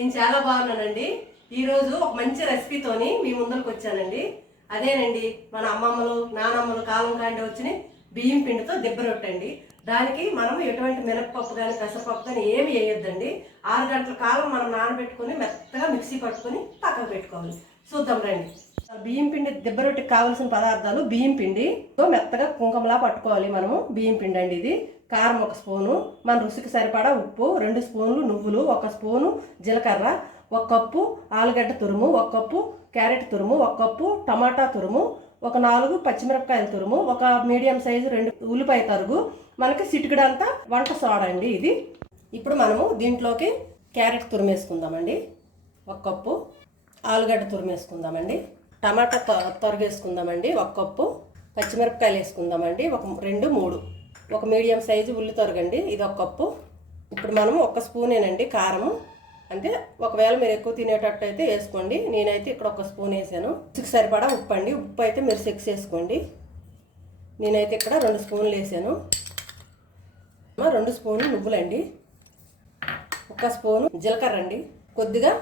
నేను చాలా బాగున్నానండి. ఈరోజు ఒక మంచి రెసిపీతోని మీ ముందరకు వచ్చానండి. అదేనండి మన అమ్మమ్మలు నానమ్మలు కాలం కాండి వచ్చిన బియ్యం పిండితో దెబ్బ రొట్టండి. దానికి మనం ఎటువంటి మినపప్పు కానీ పెసరపప్పు కానీ ఏమి వేయొద్దండి. ఆరు గంటల కాలం మనం నానబెట్టుకుని మెత్తగా మిక్సీ పట్టుకొని పక్కకు పెట్టుకోవాలి. చూద్దాం రండి. బియ్యం పిండి దెబ్బ రొట్టెకి కావాల్సిన పదార్థాలు బియ్యం పిండి. మెత్తగా కుంకుమలా పట్టుకోవాలి మనము బియ్యం పిండి అండి ఇది. కారం ఒక స్పూను మన రుచికి సరిపడా ఉప్పు రెండు స్పూన్లు నువ్వులు ఒక స్పూను జీలకర్ర ఒక కప్పు ఆలుగడ్డ తురుము ఒక కప్పు క్యారెట్ తురుము ఒక కప్పు టమాటా తురుము ఒక నాలుగు పచ్చిమిరపకాయల తురుము ఒక మీడియం సైజు రెండు ఉల్లిపాయ తరుగు. మనకి సిటికడంతా వంట సోడా అండి ఇది. ఇప్పుడు మనము దీంట్లోకి క్యారెట్ తురిమేసుకుందామండి ఒక కప్పు ఆలుగడ్డ తురిమేసుకుందామండి టమాటా తొ- తొరగ వేసుకుందామండి. ఒక కప్పు పచ్చిమిరపకాయలు వేసుకుందామండి. ఒక రెండు మూడు. ఒక మీడియం సైజు ఉల్లి తొరగండి. ఇది ఒక కప్పు. ఇప్పుడు మనం ఒక స్పూనేనండి కారము. అంటే ఒకవేళ మీరు ఎక్కువ తినేటట్టు అయితే వేసుకోండి. నేనైతే ఇక్కడ ఒక స్పూన్ వేసాను. సిక్స్ సరిపడా ఉప్పు అండి. ఉప్పు అయితే మీరు సిక్స్ వేసుకోండి నేనైతే ఇక్కడ రెండు స్పూన్లు వేసాను. రెండు స్పూన్లు నువ్వులండి. ఒక స్పూను జీలకర్ర అండి. కొద్దిగా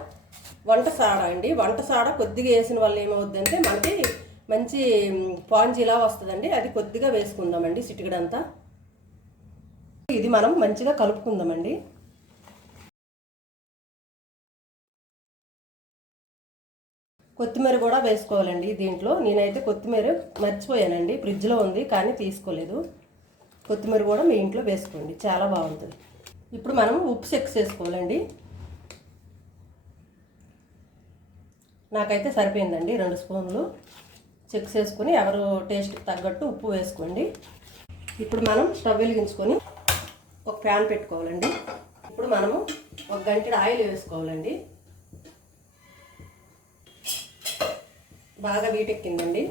వంట సాడ అండి. వంట సాడ కొద్దిగా వేసిన వల్ల ఏమవుద్దంటే మనకి మంచి పాంజీలా వస్తుందండి. అది కొద్దిగా వేసుకుందామండి చిటికడంతా ఇది మనం మంచిగా కలుపుకుందామండి. కొత్తిమీర కూడా వేసుకోవాలండి దీంట్లో. నేనైతే కొత్తిమీర మర్చిపోయానండి. ఫ్రిడ్జ్లో ఉంది కానీ తీసుకోలేదు. కొత్తిమీర కూడా మీ ఇంట్లో వేసుకోండి. చాలా బాగుంటుంది. ఇప్పుడు మనం ఉప్పు చెక్స్ చేసుకోవాలండి నాకైతే సరిపోయిందండి రెండు స్పూన్లు. చెక్స్ చేసుకుని ఎవరు టేస్ట్కి తగ్గట్టు ఉప్పు వేసుకోండి. ఇప్పుడు మనం స్టవ్ వెలిగించుకొని ఒక ప్యాన్ పెట్టుకోవాలండి. ఇప్పుడు మనము ఒక గంటెడు ఆయిల్ వేసుకోవాలండి. బాగా వీటెక్కిందండి.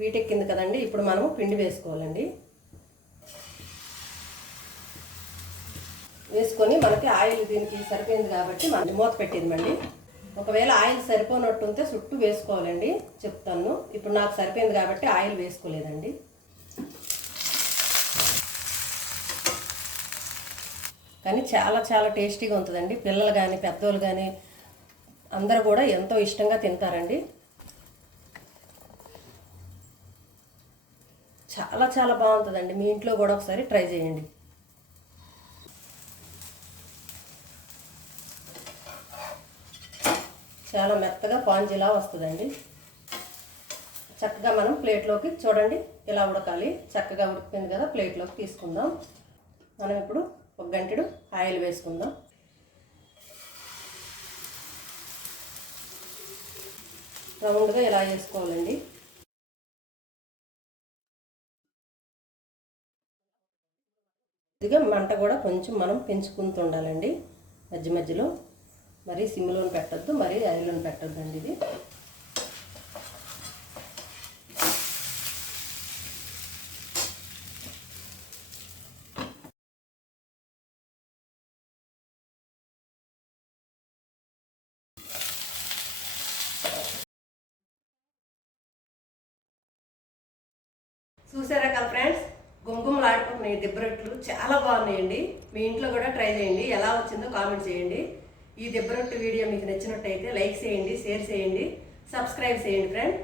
వీటెక్కింది కదండి ఇప్పుడు మనము పిండి వేసుకోవాలండి. వేసుకొని మనకి ఆయిల్ దీనికి సరిపోయింది కాబట్టి మనం మూత పెట్టిందండి. ఒకవేళ ఆయిల్ సరిపోనట్టు ఉంటే చుట్టూ వేసుకోవాలండి చెప్తాను. ఇప్పుడు నాకు సరిపోయింది కాబట్టి ఆయిల్ వేసుకోలేదండి. కానీ చాలా చాలా టేస్టీగా ఉంటుందండి. పిల్లలు కానీ పెద్దోళ్ళు కానీ అందరూ కూడా ఎంతో ఇష్టంగా తింటారండి. చాలా చాలా బాగుంటుందండి. మీ ఇంట్లో కూడా ఒకసారి ట్రై చేయండి. చాలా మెత్తగా పాంజీలా వస్తుందండి. చక్కగా మనం ప్లేట్లోకి చూడండి. ఇలా ఉడకాలి. చక్కగా ఉడికిపోయింది కదా ప్లేట్లోకి తీసుకుందాం. మనం ఇప్పుడు ఒక గంటడు ఆయిల్ వేసుకుందాం. రౌండ్గా ఇలా వేసుకోవాలండి. ఇదిగా మంట కూడా కొంచెం మనం పెంచుకుంటూ ఉండాలండి. మధ్య మధ్యలో. మరీ సిమ్లో పెట్టద్దు మరీ ఆయిల్లోని పెట్టద్దు అండి ఇది. చూసారా కదా ఫ్రెండ్స్? గుమగుమలాడుకుంటున్నాయి దిబ్బరొట్లు చాలా బాగున్నాయండి. మీ ఇంట్లో కూడా ట్రై చేయండి. ఎలా వచ్చిందో కామెంట్ చేయండి. ఈ దిబ్బరొట్టు వీడియో మీకు నచ్చినట్టయితే లైక్ చేయండి షేర్ చేయండి సబ్స్క్రైబ్ చేయండి ఫ్రెండ్.